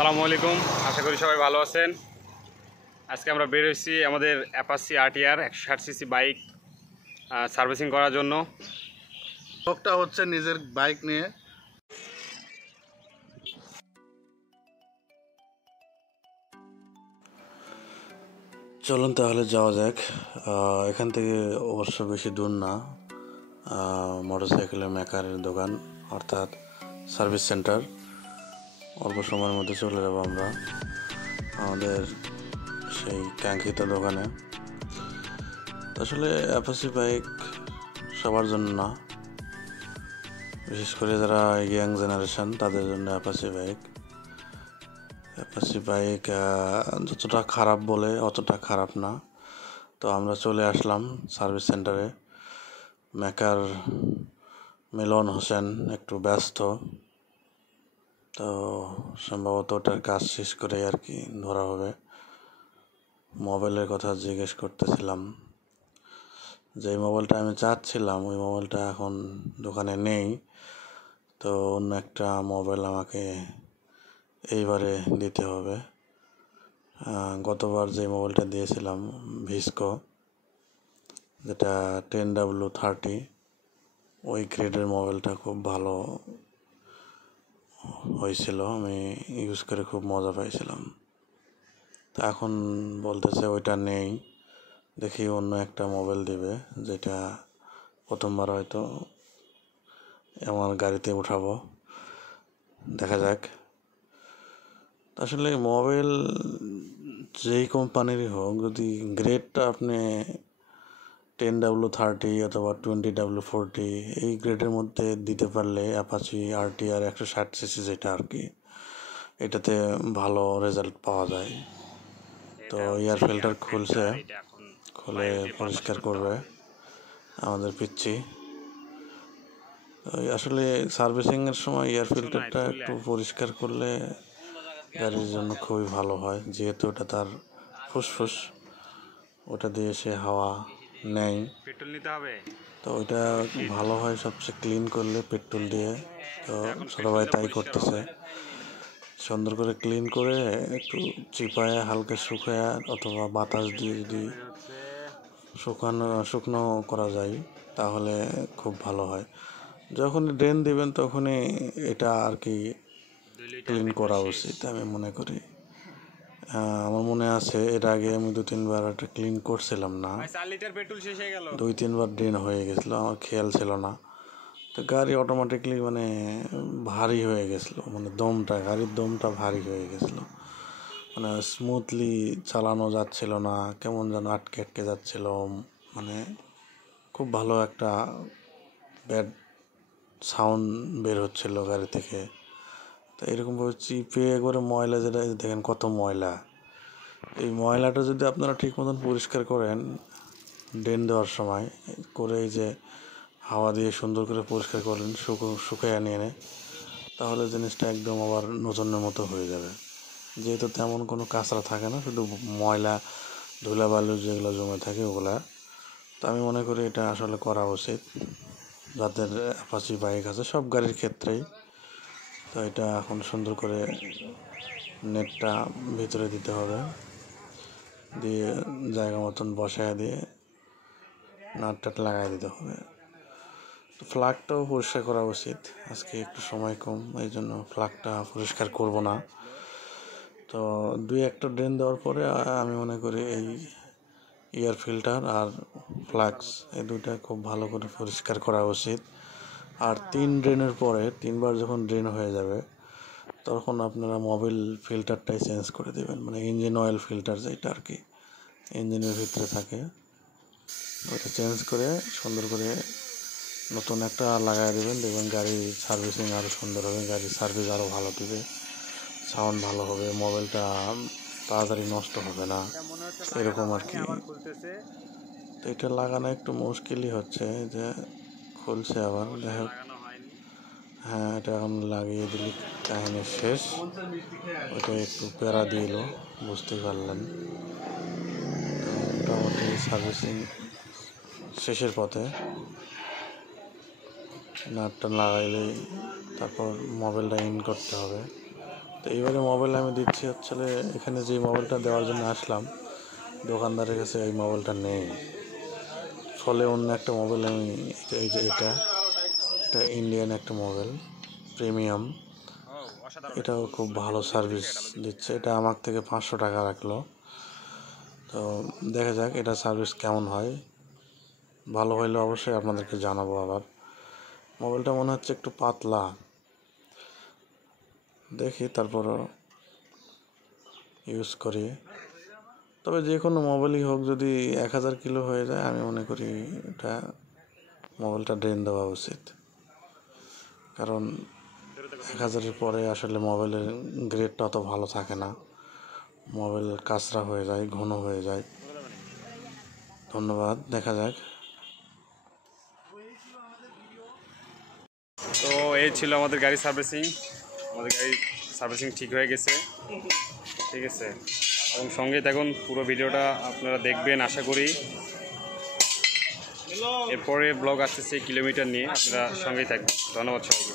আসসালামু আলাইকুম, আশা করি সবাই ভালো আছেন। আজকে আমরা বের হয়েছি আমাদের Apache RTR 160 CC bike servicing করার জন্য। শখটা হচ্ছে নিজের বাইক নিয়ে। চলুন তাহলে যাওয়া যাক। এখান থেকে অবশ্য বেশি দূর না, মোটরসাইকেলের মেকারের দোকান অর্থাৎ সার্ভিস সেন্টার। অল্প সময়ের মধ্যে চলে যাব আমরা আমাদের সেই কাঙ্ক্ষিত দোকানে। আসলে অ্যাপাচি বাইক সবার জন্য না, বিশেষ করে যারা ইয়াং জেনারেশন তাদের জন্য অ্যাপাচি বাইক যতটা খারাপ বলে অতটা খারাপ না। তো আমরা চলে আসলাম সার্ভিস সেন্টারে। মেকার মিলন হোসেন একটু ব্যস্ত, তো সম্ভবত ওটার কাজ শেষ করে আর কি ধরা হবে। মোবাইলের কথা জিজ্ঞেস করতেছিলাম, যে মোবাইলটা আমি চাচ্ছিলাম ওই মোবাইলটা এখন দোকানে নেই, তো অন্য একটা মোবাইল আমাকে এইবারে দিতে হবে। গতবার যে মোবাইলটা দিয়েছিলাম ভিসকো, যেটা 10W30, ওই গ্রেডের মোবাইলটা খুব ভালো হয়েছিল, আমি ইউজ করে খুব মজা পাইছিলাম। তা এখন বলতেছে ওইটা নেই, দেখি অন্য একটা মোবাইল দিবে, যেটা প্রথমবার হয়তো আমার গাড়িতে উঠাবো, দেখা যাক। আসলে মোবাইল যেই কোম্পানিরই হোক, যদি গ্রেডটা আপনি 10W30 অথবা 20W40 এই গ্রেডের মধ্যে দিতে পারলে অ্যাপাচি RTR 160 সিসি যেটা আর কি, এটাতে ভালো রেজাল্ট পাওয়া যায়। তো এয়ার ফিল্টার খুলে পরিষ্কার করবে আমাদের পিচ্ছি। আসলে সার্ভিসিংয়ের সময় এয়ার ফিল্টারটা একটু পরিষ্কার করলে গাড়ির জন্য খুবই ভালো হয়, যেহেতু ওটা তার ফুসফুস, ওটা দিয়ে সে হাওয়া নেয়। পেট্রোল নিতে হবে, তো ওইটা ভালো হয় সবচেয়ে ক্লিন করলে পেট্রোল দিয়ে। তো সবাই তাই করতেছে, সুন্দর করে ক্লিন করে একটু চিপায় হালকা শুকায় অথবা বাতাস দিয়ে যদি শুকনো করা যায় তাহলে খুব ভালো হয়। যখনই ড্রেন দিবেন তখনই এটা আর কি ক্লিন করা উচিত আমি মনে করি। আমার মনে আছে এর আগে আমি 2-3 বার একটা ক্লিন করছিলাম না, 4 লিটার পেট্রোল শেষ হয়ে গেল, 2-3 বার ড্রেন হয়ে গেছিলো, আমার খেয়াল ছিল না। তো গাড়ি অটোমেটিকলি মানে ভারী হয়ে গেছিলো, মানে গাড়ির দমটা ভারী হয়ে গেছিলো, মানে স্মুথলি চালানো যাচ্ছিল না, কেমন যেন আটকে যাচ্ছিল, মানে খুব ভালো একটা ব্যাড সাউন্ড বের হচ্ছিল গাড়ি থেকে। তো এরকমভাবে চিপে করে ময়লা, যেটা দেখেন কত ময়লা, এই ময়লাটা যদি আপনারা ঠিক মতন পরিষ্কার করেন ড্রেন দেওয়ার সময় করে, এই যে হাওয়া দিয়ে সুন্দর করে পরিষ্কার করলেন, শুকাইয়া নিয়ে তাহলে জিনিসটা একদম আবার নতুনের মতো হয়ে যাবে। যেহেতু তেমন কোনো কাঁচরা থাকে না, শুধু ময়লা ধুলাবালু যেগুলো জমে থাকে ওগুলা। তো আমি মনে করি এটা আসলে করা উচিত যাদের অ্যাপাচি বাইক আছে, সব গাড়ির ক্ষেত্রেই। তো এটা এখন সুন্দর করে নেটটা ভিতরে দিতে হবে, দিয়ে জায়গা মতন বসায় দিয়ে নাট লাগাই দিতে হবে। তো ফ্ল্যাগটাও পরিষ্কার করা উচিত, আজকে একটু সময় কম, এই জন্য ফ্ল্যাগটা পরিষ্কার করব না। তো 2-1টা ড্রেন দেওয়ার পরে আমি মনে করি এই এয়ার ফিল্টার আর ফ্ল্যাক্স এই দুইটা খুব ভালো করে পরিষ্কার করা উচিত। আর 3 ড্রেনের পরে 3বার যখন ড্রেন হয়ে যাবে তখন আপনারা মোবিল ফিল্টারটাই চেঞ্জ করে দেবেন, মানে ইঞ্জিন অয়েল ফিল্টার যেটা আর কি ইঞ্জিনের ভিতরে থাকে, ওটা চেঞ্জ করে সুন্দর করে নতুন একটা লাগাই দেবেন। দেখবেন গাড়ির সার্ভিসিং আরও সুন্দর হবে, গাড়ির সার্ভিস আরও ভালো দিবে, সাউন্ড ভালো হবে, মোবাইলটা তাড়াতাড়ি নষ্ট হবে না, এরকম আর কি। তো এটা লাগানো একটু মুশকিলই হচ্ছে, যে খুলছে আবার, যাই হোক। হ্যাঁ, এটা এখন লাগিয়ে দিলে কাহিনী শেষ। ওটা একটু প্যারা দিল, বুঝতেই পারলেন। মোটামুটি সার্ভিসিং শেষের পথে, নাটটা লাগাইলেই তারপর মোবাইলটা ইন করতে হবে, তো এইবারে মোবাইল আমি দিচ্ছি হচ্ছে এখানে যে মোবাইলটা দেওয়ার জন্য আসলাম, দোকানদারের কাছে এই মোবাইলটা নেই, ফলে অন্য একটা মোবাইল আমি এই যে এটা ইন্ডিয়ান একটা মোবাইল প্রিমিয়াম, এটাও খুব ভালো সার্ভিস দিচ্ছে। এটা আমার থেকে 500 টাকা রাখলো। তো দেখা যাক এটা সার্ভিস কেমন হয়, ভালো হইলে অবশ্যই আপনাদেরকে জানাবো। আবার মোবাইলটা মনে হচ্ছে একটু পাতলা, দেখি তারপরও ইউজ করি। তবে যে কোনো মোবাইলই হোক, যদি 1000 কিলো হয়ে যায় আমি মনে করি এটা মোবাইলটা ড্রেন দেওয়া উচিত, কারণ 1000-এর পরে আসলে মোবাইলের গ্রেডটা অত ভালো থাকে না, মোবাইল কাঁচরা হয়ে যায়, ঘন হয়ে যায়। ধন্যবাদ, দেখা যাক। তো এই ছিল আমাদের গাড়ি সার্ভিসিং। আমাদের গাড়ি সার্ভিসিং ঠিক হয়ে গেছে, ঠিক আছে। এবং সঙ্গে থাকুন, পুরো ভিডিওটা আপনারা দেখবেন আশা করি। এরপরে ব্লগ আসতেছে কিলোমিটার নিয়ে, আপনারা সঙ্গেই থাকবেন। ধন্যবাদ সবাইকে।